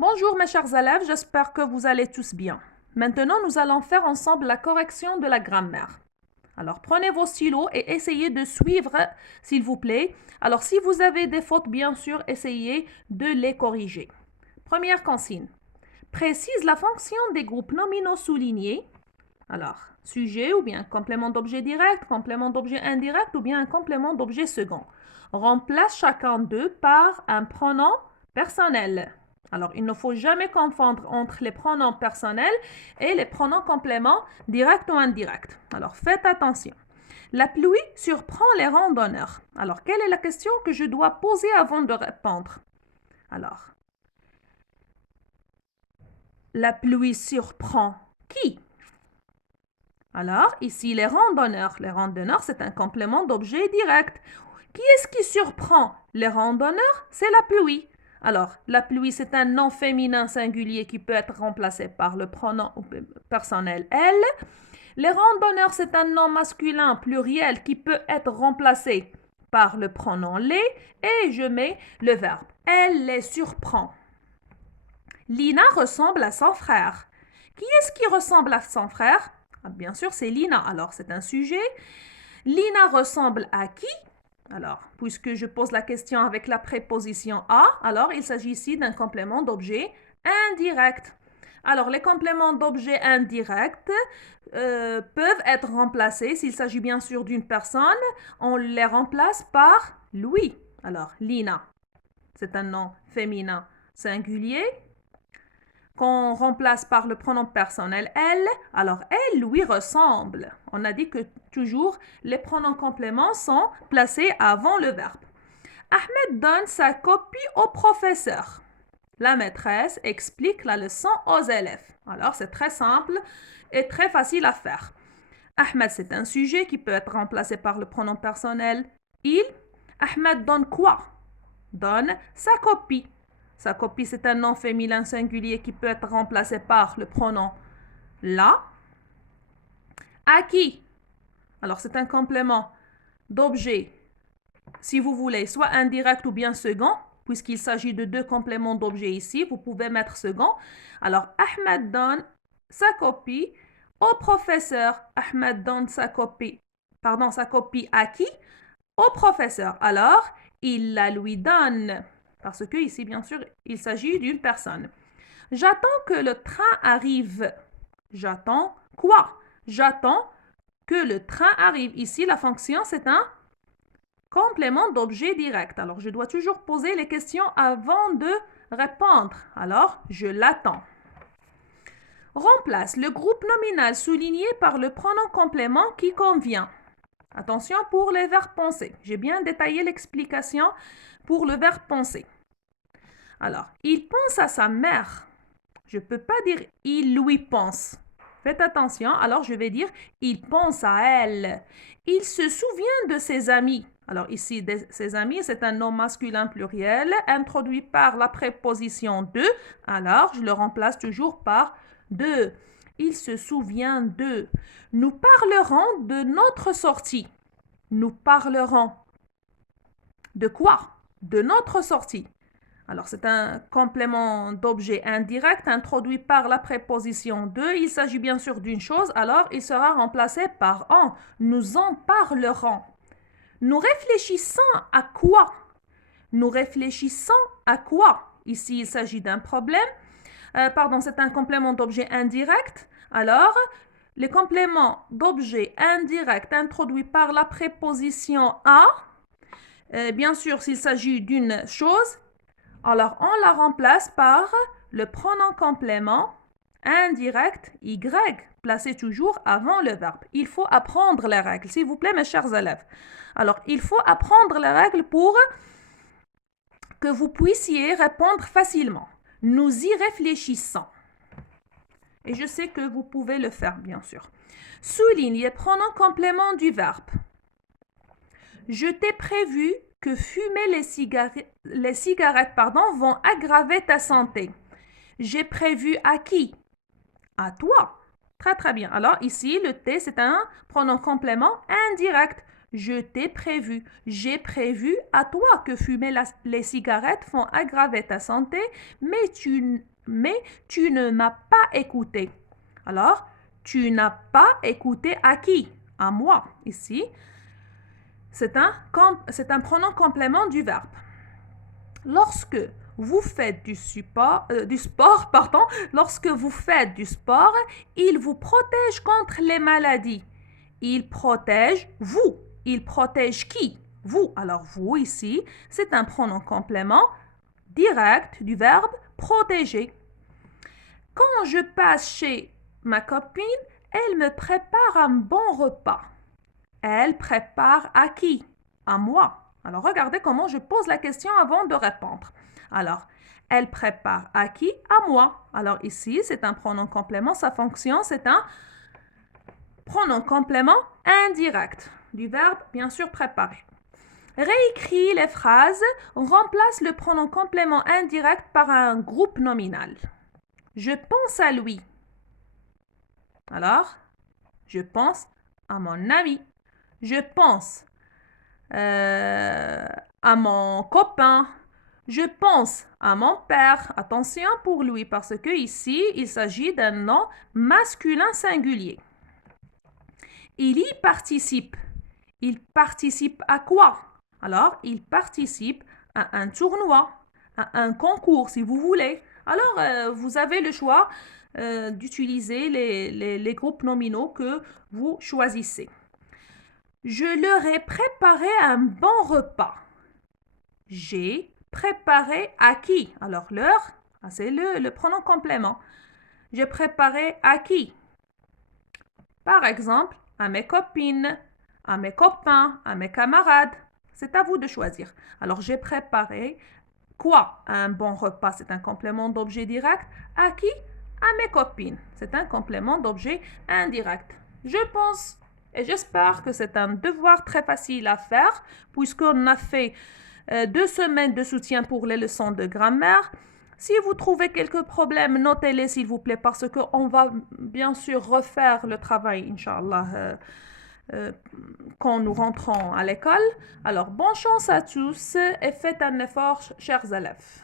Bonjour mes chers élèves, j'espère que vous allez tous bien. Maintenant, nous allons faire ensemble la correction de la grammaire. Alors, prenez vos stylos et essayez de suivre, s'il vous plaît. Alors, si vous avez des fautes, bien sûr, essayez de les corriger. Première consigne. Précise la fonction des groupes nominaux soulignés. Alors, sujet ou bien complément d'objet direct, complément d'objet indirect ou bien un complément d'objet second. Remplace chacun d'eux par un pronom personnel. Alors, il ne faut jamais confondre entre les pronoms personnels et les pronoms compléments directs ou indirects. Alors, faites attention. La pluie surprend les randonneurs. Alors, quelle est la question que je dois poser avant de répondre? Alors, la pluie surprend qui? Alors, ici, les randonneurs. Les randonneurs, c'est un complément d'objet direct. Qui est-ce qui surprend les randonneurs? C'est la pluie. Alors, la pluie, c'est un nom féminin singulier qui peut être remplacé par le pronom personnel elle. Les randonneurs, c'est un nom masculin pluriel qui peut être remplacé par le pronom les et je mets le verbe. Elle les surprend. Lina ressemble à son frère. Qui est-ce qui ressemble à son frère? Bien sûr, c'est Lina. Alors, c'est un sujet. Lina ressemble à qui? Alors, puisque je pose la question avec la préposition à, alors il s'agit ici d'un complément d'objet indirect. Alors, les compléments d'objet indirects peuvent être remplacés, s'il s'agit bien sûr d'une personne, on les remplace par lui. Alors, Lina, c'est un nom féminin singulier qu'on remplace par le pronom personnel elle, alors elle lui ressemble. On a dit que toujours les pronoms compléments sont placés avant le verbe. Ahmed donne sa copie au professeur. La maîtresse explique la leçon aux élèves. Alors c'est très simple et très facile à faire. Ahmed, c'est un sujet qui peut être remplacé par le pronom personnel il. Ahmed donne quoi? Donne sa copie. Sa copie, c'est un nom féminin singulier qui peut être remplacé par le pronom la. À qui? Alors, c'est un complément d'objet, si vous voulez, soit indirect ou bien second, puisqu'il s'agit de deux compléments d'objet ici, vous pouvez mettre second. Alors, Ahmed donne sa copie au professeur. Ahmed donne sa copie à qui? Au professeur. Alors, il la lui donne. Parce que ici, bien sûr, il s'agit d'une personne. J'attends que le train arrive. J'attends quoi? J'attends que le train arrive. Ici, la fonction, c'est un complément d'objet direct. Alors, je dois toujours poser les questions avant de répondre. Alors, je l'attends. Remplace le groupe nominal souligné par le pronom complément qui convient. Attention pour les verbes pensés. J'ai bien détaillé l'explication pour le verbe penser. Alors, il pense à sa mère. Je ne peux pas dire il lui pense. Faites attention. Alors, je vais dire il pense à elle. Il se souvient de ses amis. Alors, ici, ses amis, c'est un nom masculin pluriel introduit par la préposition de. Alors, je le remplace toujours par de. Il se souvient de. Nous parlerons de notre sortie. Nous parlerons de quoi? De notre sortie. Alors, c'est un complément d'objet indirect introduit par la préposition de. Il s'agit bien sûr d'une chose, alors il sera remplacé par en. Nous en parlerons. Nous réfléchissons à quoi? Nous réfléchissons à quoi? Ici, il s'agit d'un problème. C'est un complément d'objet indirect. Alors, les compléments d'objet indirect introduits par la préposition à, bien sûr, s'il s'agit d'une chose, alors on la remplace par le pronom complément indirect y, placé toujours avant le verbe. Il faut apprendre les règles, s'il vous plaît, mes chers élèves. Alors, il faut apprendre les règles pour que vous puissiez répondre facilement. Nous y réfléchissons. Et je sais que vous pouvez le faire, bien sûr. Souligne les pronoms compléments du verbe. Je t'ai prévu que fumer les cigarettes vont aggraver ta santé. J'ai prévu à qui? À toi. Très très bien. Alors ici, le T, c'est un pronom complément indirect. Je t'ai prévu. J'ai prévu à toi que fumer les cigarettes font aggraver ta santé, mais tu ne m'as pas écouté. Alors, tu n'as pas écouté à qui? À moi, ici. C'est un pronom complément du verbe. Lorsque vous faites du sport, lorsque vous faites du sport, il vous protège contre les maladies. Il protège vous. Il protège qui? Vous. Alors vous ici, c'est un pronom complément direct du verbe protéger. Quand je passe chez ma copine, elle me prépare un bon repas. Elle prépare à qui? À moi. Alors regardez comment je pose la question avant de répondre. Alors, elle prépare à qui? À moi. Alors ici, c'est un pronom complément. Sa fonction, c'est un pronom complément indirect du verbe, bien sûr, préparer. Réécris les phrases. Remplace le pronom complément indirect par un groupe nominal. Je pense à lui. Alors, je pense à mon ami. Je pense à mon copain. Je pense à mon père. Attention pour lui parce que ici, il s'agit d'un nom masculin singulier. Il y participe. Il participe à quoi? Alors, il participe à un tournoi, à un concours si vous voulez. Alors, vous avez le choix d'utiliser les groupes nominaux que vous choisissez. Je leur ai préparé un bon repas. J'ai préparé à qui? Alors, leur, c'est le pronom complément. J'ai préparé à qui? Par exemple, à mes copines, à mes copains, à mes camarades. C'est à vous de choisir. Alors, j'ai préparé quoi? Un bon repas, c'est un complément d'objet direct. À qui? À mes copines. C'est un complément d'objet indirect. Je pense et j'espère que c'est un devoir très facile à faire puisqu'on a fait 2 semaines de soutien pour les leçons de grammaire. Si vous trouvez quelques problèmes, notez-les s'il vous plaît parce qu'on va bien sûr refaire le travail, Inch'Allah, quand nous rentrons à l'école. Alors, bonne chance à tous et faites un effort, chers élèves.